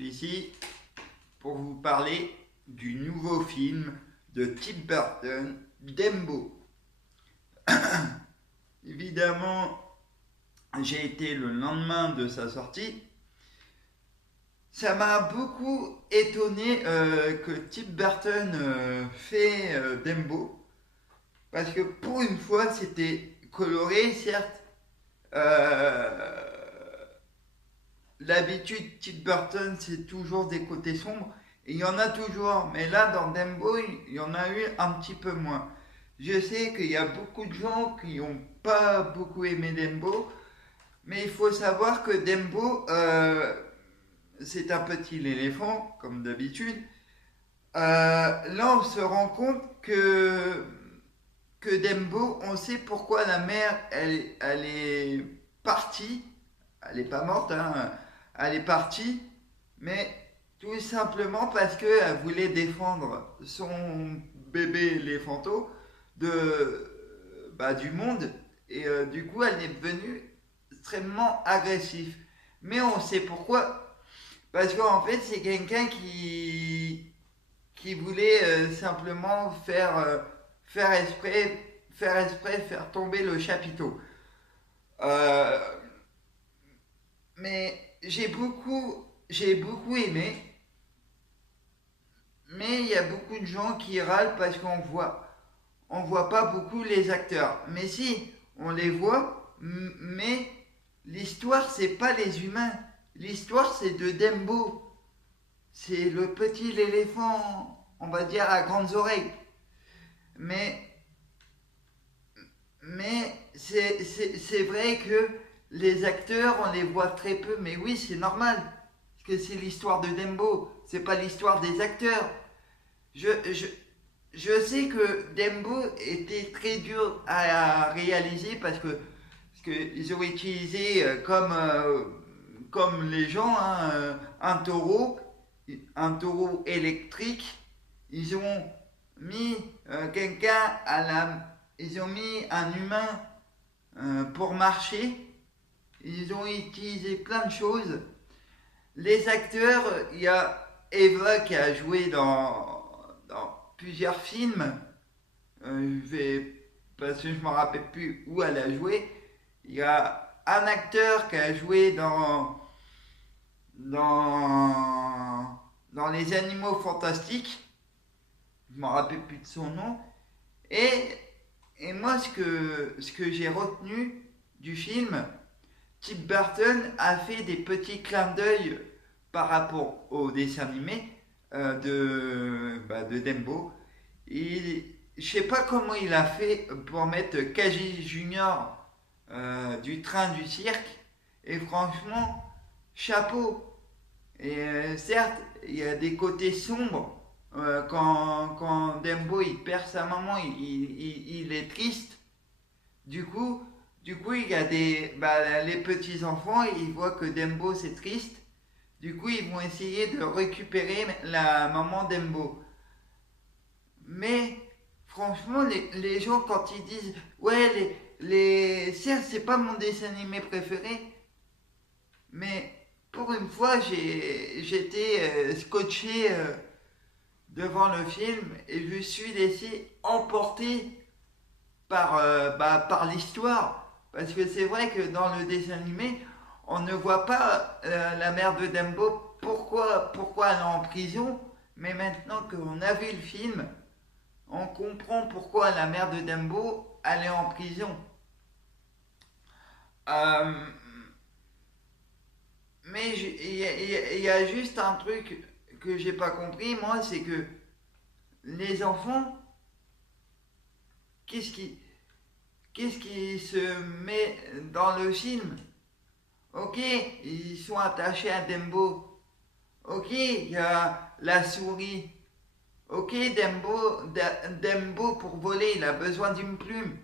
suis ici pour vous parler du nouveau film de Tim Burton, Dumbo. Évidemment, j'ai été le lendemain de sa sortie. Ça m'a beaucoup étonné que Tim Burton fait Dumbo, parce que pour une fois, c'était coloré, certes. Euh, D'habitude, Tim Burton, c'est toujours des côtés sombres. Et il y en a toujours. Mais là, dans Dumbo, il y en a eu un petit peu moins. Je sais qu'il y a beaucoup de gens qui n'ont pas beaucoup aimé Dumbo. Mais il faut savoir que Dumbo, c'est un petit éléphant, comme d'habitude. Là, on se rend compte que Dumbo, on sait pourquoi la mère, elle est partie. Elle n'est pas morte, hein. Elle est partie, mais tout simplement parce qu'elle voulait défendre son bébé éléphanto du monde. Et du coup, elle est devenue extrêmement agressive. Mais on sait pourquoi. Parce qu'en fait, c'est quelqu'un qui voulait simplement faire tomber le chapiteau. Euh, mais j'ai beaucoup aimé, mais il y a beaucoup de gens qui râlent parce on voit pas beaucoup les acteurs. Mais si, on les voit, mais l'histoire c'est pas les humains. L'histoire c'est de Dembo. C'est le petit éléphant, on va dire à grandes oreilles. Mais c'est vrai que les acteurs, on les voit très peu. Mais oui, c'est normal. Parce que c'est l'histoire de Dembo. C'est pas l'histoire des acteurs. Je, je, je sais que Dembo était très dur à réaliser parce que ils ont utilisé comme les gens, hein, un taureau électrique. Ils ont mis quelqu'un à la ils ont mis un humain pour marcher. Ils ont utilisé plein de choses. Les acteurs, il y a Eva qui a joué dans plusieurs films. Parce que je ne me rappelle plus où elle a joué. Il y a un acteur qui a joué dans Les Animaux Fantastiques. Je ne me rappelle plus de son nom. Et Et moi, ce que j'ai retenu du film, Tim Burton a fait des petits clins d'œil par rapport au dessin animé de Dembo. Et je sais pas comment il a fait pour mettre Kaji Junior du train du cirque. Et franchement, chapeau. Et certes, il y a des côtés sombres. Quand Dembo il perd sa maman, il est triste. Du coup, il y a les petits enfants, ils voient que Dembo c'est triste. Du coup, ils vont essayer de récupérer la maman Dembo. Mais franchement, les gens quand ils disent ouais certes c'est pas mon dessin animé préféré, mais pour une fois j'étais scotché devant le film et je suis laissé emporter par l'histoire. Parce que c'est vrai que dans le dessin animé, on ne voit pas la mère de Dumbo, pourquoi elle est en prison, mais maintenant qu'on a vu le film, on comprend pourquoi la mère de Dumbo, elle est en prison. Euh, mais il y a juste un truc que j'ai pas compris, moi, c'est que les enfants, qu'est-ce qui, qu'est-ce qui se met dans le film? Ok, ils sont attachés à Dembo. Ok, il y a la souris. Ok, Dembo pour voler, il a besoin d'une plume.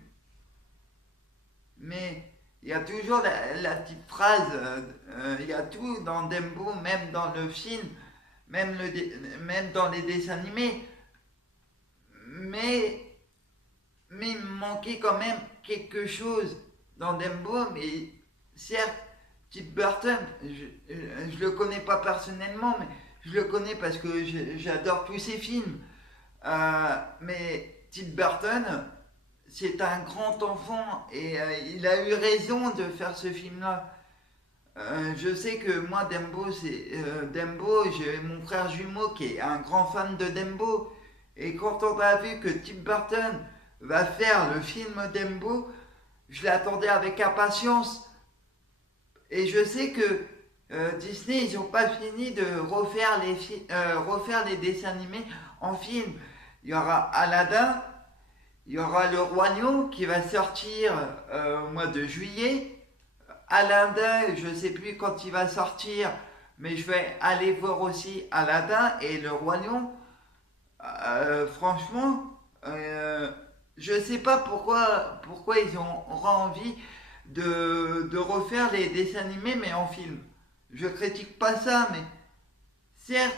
Mais il y a toujours la petite phrase, il y a tout dans Dembo, même dans le film, même dans les dessins animés. Mais il me manquait quand même quelque chose dans Dembo, mais certes, Tim Burton, je le connais pas personnellement, mais je le connais parce que j'adore tous ses films. Mais Tim Burton, c'est un grand enfant et il a eu raison de faire ce film-là. Je sais que moi, Dembo, j'ai mon frère jumeau qui est un grand fan de Dembo. Et quand on a vu que Tim Burton va faire le film Dembo, je l'attendais avec impatience. Et je sais que Disney, ils n'ont pas fini de refaire les dessins animés en film. Il y aura Aladdin, il y aura Le Roi Lion qui va sortir au mois de juillet. Aladdin, je ne sais plus quand il va sortir, mais je vais aller voir aussi Aladdin et Le Roi Lion. Franchement, je ne sais pas pourquoi ils ont envie de refaire les dessins animés, mais en film. Je critique pas ça, mais certes,